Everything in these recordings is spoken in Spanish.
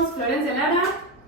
somos Florencia Lara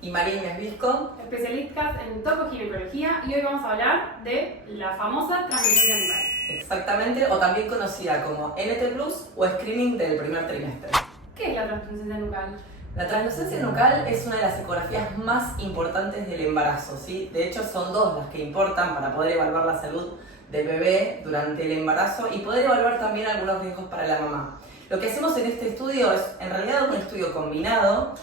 y María Inés Visco, especialistas en tocoginecología, y hoy vamos a hablar de la famosa translucencia nucal. Exactamente, o también conocida como NT+ o screening del primer trimestre. ¿Qué es la translucencia nucal? La translucencia nucal es una de las ecografías más importantes del embarazo, ¿sí? De hecho, son dos las que importan para poder evaluar la salud del bebé durante el embarazo y poder evaluar también algunos riesgos para la mamá. Lo que hacemos en este estudio es, en realidad, un estudio combinado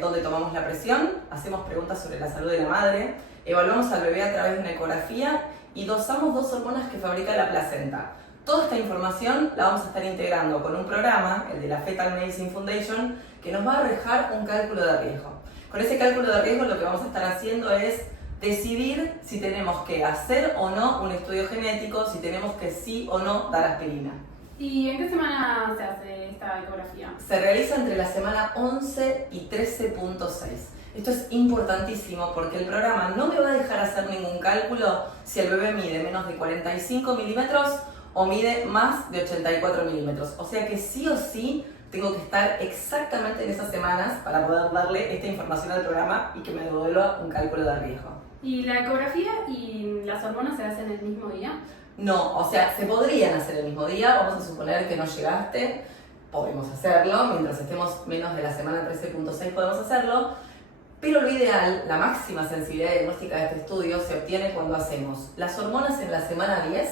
donde tomamos la presión, hacemos preguntas sobre la salud de la madre, evaluamos al bebé a través de una ecografía y dosamos dos hormonas que fabrica la placenta. Toda esta información la vamos a estar integrando con un programa, el de la Fetal Medicine Foundation, que nos va a arrojar un cálculo de riesgo. Con ese cálculo de riesgo lo que vamos a estar haciendo es decidir si tenemos que hacer o no un estudio genético, si tenemos que sí o no dar aspirina. ¿Y en qué semana se hace esta ecografía? Se realiza entre la semana 11 y 13.6. Esto es importantísimo porque el programa no me va a dejar hacer ningún cálculo si el bebé mide menos de 45 milímetros o mide más de 84 milímetros. O sea que sí o sí tengo que estar exactamente en esas semanas para poder darle esta información al programa y que me devuelva un cálculo de riesgo. ¿Y la ecografía y las hormonas se hacen el mismo día? No, o sea, se podrían hacer el mismo día, vamos a suponer que no llegaste, podemos hacerlo, mientras estemos menos de la semana 13.6 podemos hacerlo, pero lo ideal, la máxima sensibilidad diagnóstica de este estudio se obtiene cuando hacemos las hormonas en la semana 10,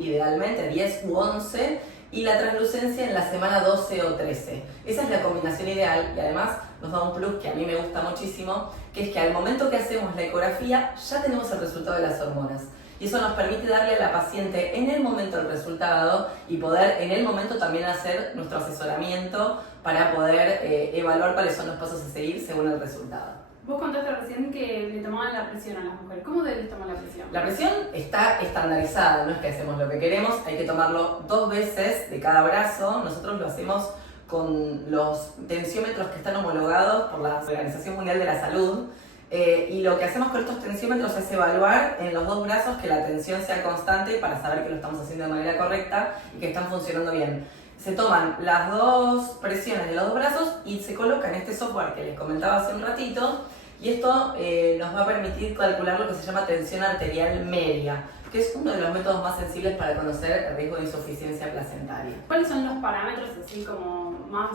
idealmente 10 u 11, y la translucencia en la semana 12 o 13. Esa es la combinación ideal y además nos da un plus que a mí me gusta muchísimo, que es que al momento que hacemos la ecografía ya tenemos el resultado de las hormonas. Y eso nos permite darle a la paciente en el momento el resultado y poder en el momento también hacer nuestro asesoramiento para poder evaluar cuáles son los pasos a seguir según el resultado. Vos contaste recién que le tomaban la presión a las mujeres. ¿Cómo les toman la presión? La presión está estandarizada, no es que hacemos lo que queremos, hay que tomarlo 2 veces de cada brazo. Nosotros lo hacemos con los tensiómetros que están homologados por la Organización Mundial de la Salud. Y lo que hacemos con estos tensiómetros es evaluar en los 2 brazos que la tensión sea constante para saber que lo estamos haciendo de manera correcta y que están funcionando bien. Se toman las 2 presiones de los 2 brazos y se coloca en este software que les comentaba hace un ratito, y esto nos va a permitir calcular lo que se llama tensión arterial media, que es uno de los métodos más sensibles para conocer el riesgo de insuficiencia placentaria. ¿Cuáles son los parámetros así como más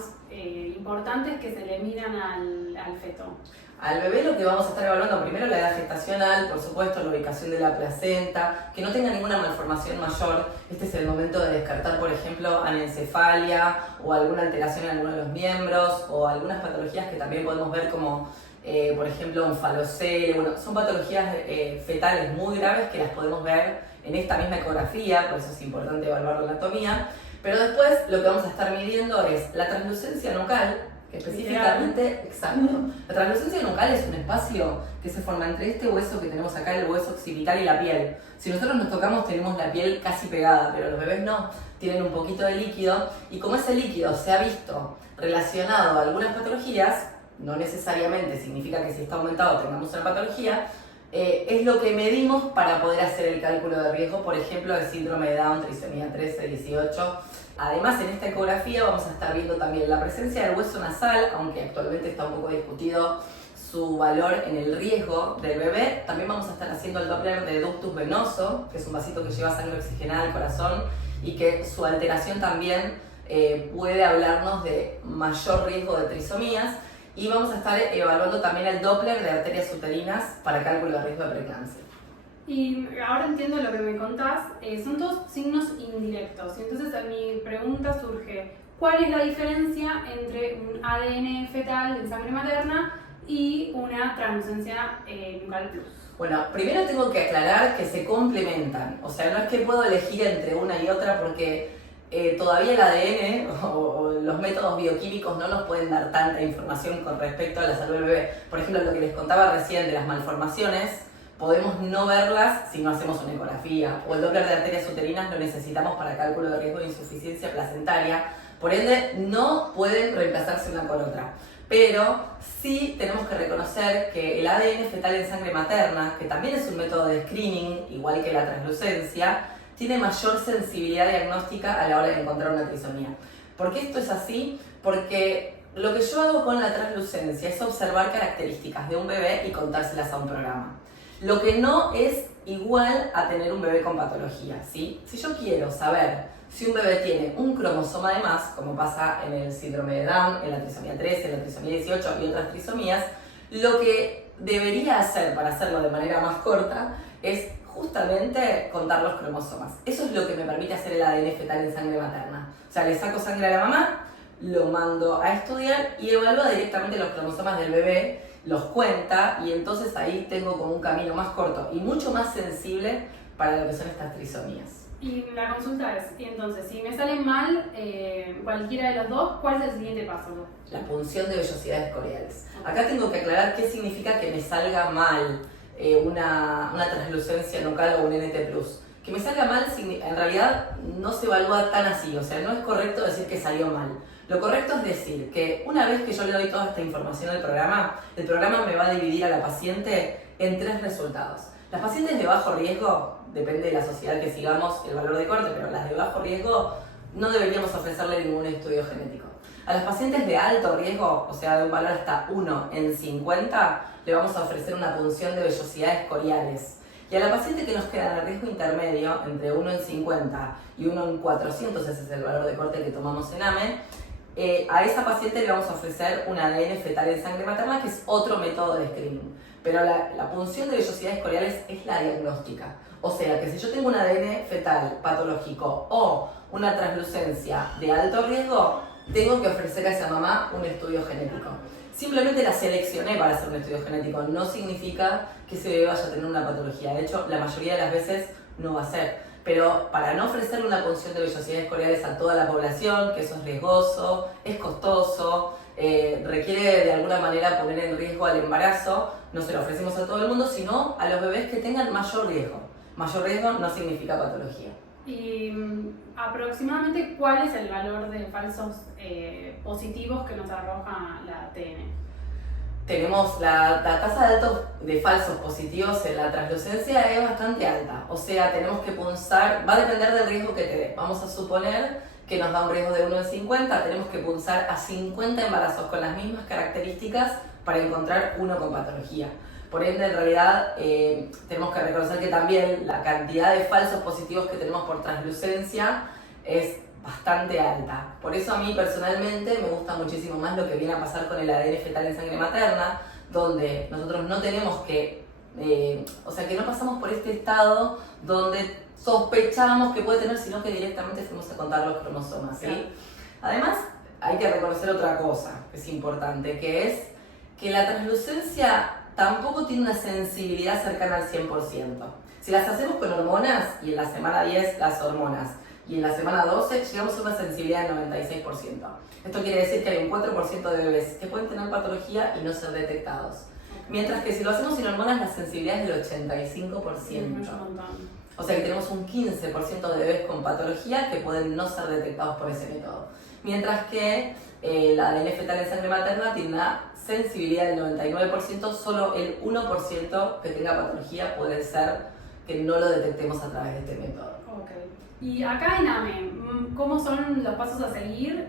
importantes que se le miran al feto? Al bebé lo que vamos a estar evaluando primero la edad gestacional, por supuesto la ubicación de la placenta, que no tenga ninguna malformación mayor. Este es el momento de descartar, por ejemplo, anencefalia o alguna alteración en alguno de los miembros o algunas patologías que también podemos ver como, por ejemplo, un falocele. Bueno, son patologías fetales muy graves que las podemos ver en esta misma ecografía, por eso es importante evaluar la anatomía. Pero después lo que vamos a estar midiendo es la translucencia nucal, específicamente, exacto. La translucencia nucal es un espacio que se forma entre este hueso que tenemos acá, el hueso occipital, y la piel. Si nosotros nos tocamos tenemos la piel casi pegada, pero los bebés no, tienen un poquito de líquido, y como ese líquido se ha visto relacionado a algunas patologías, no necesariamente significa que si está aumentado tengamos una patología, es lo que medimos para poder hacer el cálculo de riesgo, por ejemplo, de síndrome de Down, trisomía 13, 18. Además, en esta ecografía vamos a estar viendo también la presencia del hueso nasal, aunque actualmente está un poco discutido su valor en el riesgo del bebé. También vamos a estar haciendo el Doppler de ductus venoso, que es un vasito que lleva sangre oxigenada al corazón y que su alteración también puede hablarnos de mayor riesgo de trisomías. Y vamos a estar evaluando también el Doppler de arterias uterinas para cálculo de riesgo de preeclampsia. Y ahora entiendo lo que me contás, son todos signos indirectos. Y entonces mi pregunta surge, ¿cuál es la diferencia entre un ADN fetal en sangre materna y una translucencia nucal plus? Bueno, primero tengo que aclarar que se complementan. O sea, no es que puedo elegir entre una y otra porque todavía el ADN o los métodos bioquímicos no nos pueden dar tanta información con respecto a la salud del bebé. Por ejemplo, lo que les contaba recién de las malformaciones, podemos no verlas si no hacemos una ecografía, o el Doppler de arterias uterinas lo necesitamos para cálculo de riesgo de insuficiencia placentaria, por ende no pueden reemplazarse una con otra. Pero sí tenemos que reconocer que el ADN fetal en sangre materna, que también es un método de screening, igual que la translucencia, tiene mayor sensibilidad diagnóstica a la hora de encontrar una trisomía. ¿Por qué esto es así? Porque Lo que yo hago con la translucencia es observar características de un bebé y contárselas a un programa. Lo que no es igual a tener un bebé con patología, ¿sí? Si yo quiero saber si un bebé tiene un cromosoma de más, como pasa en el síndrome de Down, en la trisomía 13, en la trisomía 18 y otras trisomías, lo que debería hacer para hacerlo de manera más corta es justamente contar los cromosomas. Eso es lo que me permite hacer el ADN fetal en sangre materna. O sea, le saco sangre a la mamá, lo mando a estudiar y evalúa directamente los cromosomas del bebé, los cuenta y entonces ahí tengo como un camino más corto y mucho más sensible para lo que son estas trisomías. Y la consulta es, y entonces, si me sale mal cualquiera de los dos, ¿cuál es el siguiente paso? La punción de vellosidades coriales. Acá tengo que aclarar qué significa que me salga mal una translucencia nucal o un NT+. Que me salga mal, en realidad no se evalúa tan así, o sea, no es correcto decir que salió mal. Lo correcto es decir que una vez que yo le doy toda esta información al programa, el programa me va a dividir a la paciente en 3 resultados. Las pacientes de bajo riesgo, depende de la sociedad que sigamos el valor de corte, pero las de bajo riesgo no deberíamos ofrecerle ningún estudio genético. A las pacientes de alto riesgo, o sea, de un valor hasta 1 en 50, le vamos a ofrecer una punción de vellosidades coriales. Y a la paciente que nos queda en el riesgo intermedio, entre 1 en 50 y 1 en 400, ese es el valor de corte que tomamos en AME, a esa paciente le vamos a ofrecer un ADN fetal en sangre materna, que es otro método de screening. Pero la punción de vellosidades coriales es la diagnóstica. O sea, que si yo tengo un ADN fetal patológico o una translucencia de alto riesgo, tengo que ofrecer a esa mamá un estudio genético. Simplemente la seleccioné para hacer un estudio genético, no significa que ese bebé vaya a tener una patología. De hecho, la mayoría de las veces no va a ser. Pero para no ofrecer una punción de vellosidades coriales a toda la población, que eso es riesgoso, es costoso, requiere de alguna manera poner en riesgo al embarazo, no se lo ofrecemos a todo el mundo, sino a los bebés que tengan mayor riesgo. Mayor riesgo no significa patología. Y aproximadamente, ¿cuál es el valor de falsos positivos que nos arroja la ATN? Tenemos la tasa de falsos positivos en la translucencia es bastante alta. O sea, tenemos que punzar, va a depender del riesgo que te dé. Vamos a suponer que nos da un riesgo de 1 en 50, tenemos que punzar a 50 embarazos con las mismas características para encontrar uno con patología. Por ende, en realidad, tenemos que reconocer que también la cantidad de falsos positivos que tenemos por translucencia es bastante alta. Por eso a mí personalmente me gusta muchísimo más lo que viene a pasar con el ADN fetal en sangre materna, donde nosotros no tenemos que, o sea, que no pasamos por este estado donde sospechamos que puede tener, sino que directamente fuimos a contar los cromosomas, ¿sí? Claro. Además, hay que reconocer otra cosa que es importante, que es que la translucencia tampoco tiene una sensibilidad cercana al 100%. Si las hacemos con hormonas, y en la semana 10 las hormonas, y en la semana 12 llegamos a una sensibilidad del 96%. Esto quiere decir que hay un 4% de bebés que pueden tener patología y no ser detectados. Mientras que si lo hacemos sin hormonas, la sensibilidad es del 85%. O sea que tenemos un 15% de bebés con patología que pueden no ser detectados por ese método. Mientras que la ADN fetal en sangre materna tiene una sensibilidad del 99%, solo el 1% que tenga patología puede ser que no lo detectemos a través de este método. Okay. Y acá en AME, ¿cómo son los pasos a seguir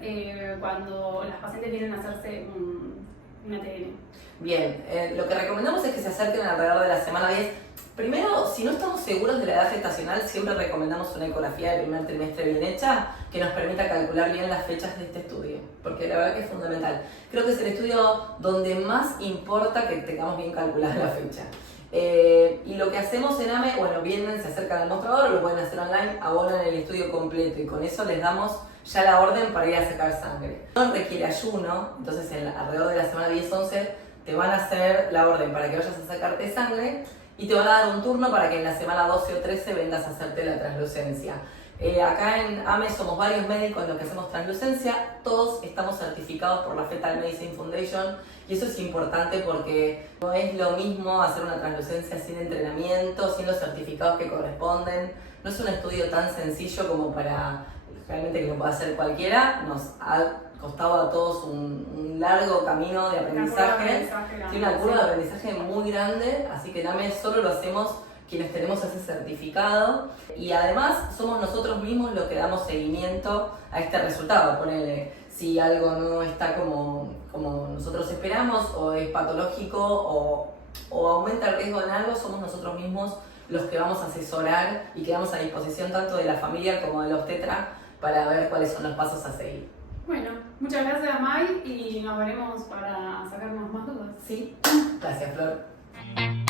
cuando las pacientes vienen a hacerse un ATN? Bien, lo que recomendamos es que se acerquen alrededor de la semana 10. Primero, si no estamos seguros de la edad gestacional, siempre recomendamos una ecografía de primer trimestre bien hecha que nos permita calcular bien las fechas de este estudio, porque la verdad que es fundamental. Creo que es el estudio donde más importa que tengamos bien calculada la fecha. Y lo que hacemos en AME, bueno, vienen, se acercan al mostrador, lo pueden hacer online, abonan el estudio completo y con eso les damos ya la orden para ir a sacar sangre. No requiere ayuno, entonces alrededor de la semana 10-11 te van a hacer la orden para que vayas a sacarte sangre y te van a dar un turno para que en la semana 12 o 13 vengas a hacerte la translucencia. Acá en AME somos varios médicos los que hacemos translucencia, todos estamos certificados por la Fetal Medicine Foundation y eso es importante porque no es lo mismo hacer una translucencia sin entrenamiento, sin los certificados que corresponden. No es un estudio tan sencillo como para realmente que lo pueda hacer cualquiera. Nos ha costado a todos un largo camino de aprendizaje. Tiene una curva de aprendizaje muy grande, así que en AME solo lo hacemos quienes tenemos ese certificado y además somos nosotros mismos los que damos seguimiento a este resultado. Ponele, si algo no está como nosotros esperamos, o es patológico, o aumenta el riesgo en algo, somos nosotros mismos los que vamos a asesorar y quedamos a disposición tanto de la familia como del obstetra para ver cuáles son los pasos a seguir. Bueno, muchas gracias, May, y nos veremos para sacarnos más dudas. Sí, gracias, Flor.